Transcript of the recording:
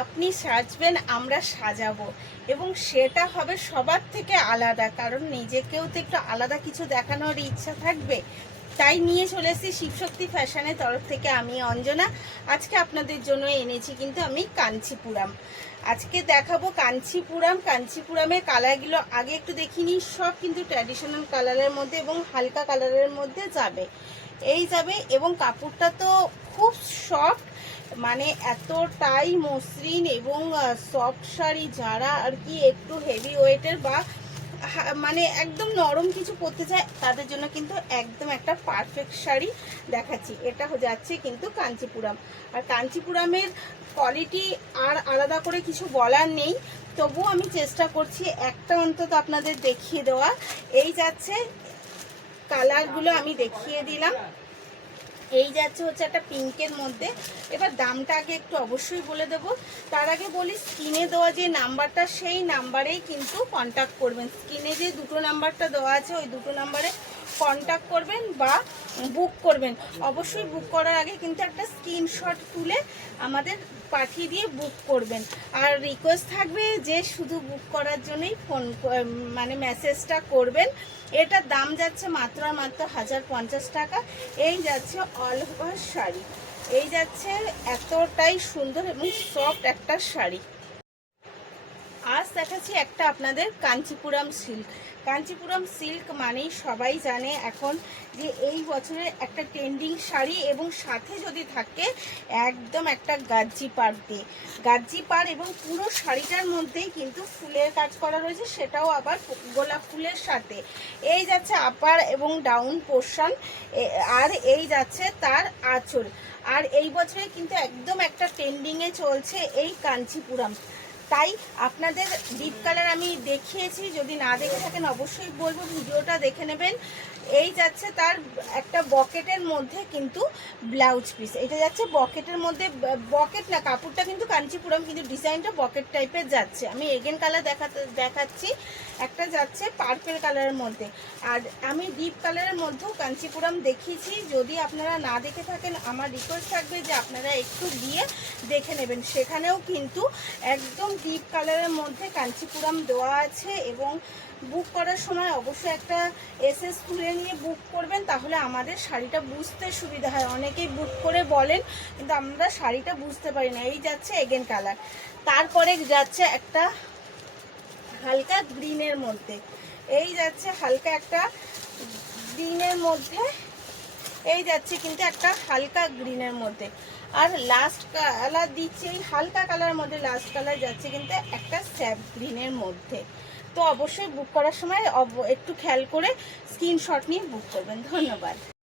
আপনি সাজবেন, আমরা সাজাবো, এবং সেটা হবে সবার থেকে আলাদা। কারণ নিজেকেও তো একটু আলাদা কিছু দেখানোর ইচ্ছা থাকবে। তাই নিয়ে চলে এসেছি শিবশক্তি ফ্যাশনের তরফ থেকে আমি অঞ্জনা। আজকে আপনাদের জন্য এনেছি কিন্তু আমি কাঞ্চিপুরাম। আজকে দেখাবো কাঞ্চিপুরামের কালারগুলো আগে একটু দেখিনি। সব কিন্তু ট্র্যাডিশনাল কালারের মধ্যে এবং হালকা কালারের মধ্যে যাবে এবং কাপড়টা তো খুব সফট, মানে এতটাই মসৃণ এবং সফট শাড়ি। যারা আর কি একটু হেভি ওয়েটের বা মানে একদম নরম কিছু পরতে চায় তাদের জন্য কিন্তু একদম একটা পারফেক্ট শাড়ি দেখাচ্ছি। এটা যাচ্ছে কিন্তু কাঞ্চিপুরাম। আর কাঞ্চিপুরামের কোয়ালিটি আর আলাদা করে কিছু বলার নেই, তবুও আমি চেষ্টা করছি একটা অন্তত আপনাদের দেখিয়ে দেওয়া। এই যাচ্ছে কালারগুলো আমি দেখিয়ে দিলাম। এই যাচ্ছে হচ্ছে একটা পিঙ্কের মধ্যে। এবার দামটা আগে একটু অবশ্যই বলে দেব। তার আগে বলি, স্ক্রিনে দেওয়া যে নাম্বারটা সেই নাম্বারেই কিন্তু কন্ট্যাক্ট করবেন। স্ক্রিনে যে দুটো নাম্বারটা দেওয়া আছে ওই দুটো নাম্বারে কন্ট্যাক্ট করবেন বা বুক করবেন। অবশ্যই বুক করার আগে কিন্তু একটা স্ক্রিনশট তুলে আমাদের পাঠিয়ে দিয়ে বুক করবেন। আর রিকোয়েস্ট থাকবে যে শুধু বুক করার জন্যই ফোন মানে মেসেজটা করবেন। এটার দাম যাচ্ছে মাত্র 1050 টাকা। এই যাচ্ছে অল ওভার শাড়ি। এই যাচ্ছে এতটাই সুন্দর এবং সফট একটা শাড়ি। আজ দেখাচ্ছি একটা আপনাদের কাঞ্চিপুরাম সিল্ক। কাঞ্চিপুরাম সিল্ক মানেই সবাই জানে এখন যে এই বছরের একটা ট্রেন্ডিং শাড়ি, এবং সাথে যদি থাকে একদম একটা গাজ্জি পাড় দিয়ে, গাজ্জি পাড় এবং পুরো শাড়িটার মধ্যেই কিন্তু ফুলের কাজ করা রয়েছে, সেটাও আবার গোলাপ ফুলের সাথে। এই যাচ্ছে আপার এবং ডাউন পোর্শন, আর এই যাচ্ছে তার আঁচল। আর এই বছরে কিন্তু একদম একটা ট্রেন্ডিংয়ে চলছে এই কাঞ্চিপুরাম। তাই আপনাদের ডিপ কালার আমি দেখিয়েছি, যদি না দেখে থাকেন অবশ্যই বলবো ভিডিওটা দেখে নেবেন। এই যাচ্ছে তার একটা বকেটের মধ্যে কিন্তু ব্লাউজ পিস। এটা যাচ্ছে বকেটের মধ্যে, বকেট না কাপড়টা কিন্তু কাঞ্চিপুরাম, কিন্তু ডিজাইনটা বকেট টাইপের যাচ্ছে। আমি এগেন কালার দেখাচ্ছি। একটা যাচ্ছে পার্পেল কালারের মধ্যে, আর আমি ডিপ কালারের মধ্যেও কাঞ্চিপুরাম দেখিয়েছি। যদি আপনারা না দেখে থাকেন আমার রিকোয়েস্ট থাকবে যে আপনারা একটু দিয়ে দেখে নেবেন। সেখানেও কিন্তু একদম ডিপ কালারের মধ্যে কাঞ্চিপুরাম দেওয়া আছে। এবং বুক করার সময় অবশ্যই একটা এসএস তুলে নিয়ে বুক করবেন, তাহলে আমাদের শাড়িটা বুঝতে সুবিধা হয়। অনেকেই বুক করে বলেন কিন্তু আমরা শাড়িটা বুঝতে পারি না। এই যাচ্ছে এগেন কালার। তারপরে যাচ্ছে একটা হালকা গ্রিনের মধ্যে। এই যাচ্ছে হালকা একটা গ্রিনের মধ্যে, এই যাচ্ছে কিন্তু একটা হালকা গ্রিনের মধ্যে। আর লাস্ট কালার দিচ্ছে এই হালকা কালারের মধ্যে, লাস্ট কালার যাচ্ছে কিন্তু একটা স্যাপ গ্রিনের মধ্যে। তো অবশ্যই বুক করার সময় একটু খেয়াল করে স্ক্রিনশট নিয়ে বুক করবেন। ধন্যবাদ।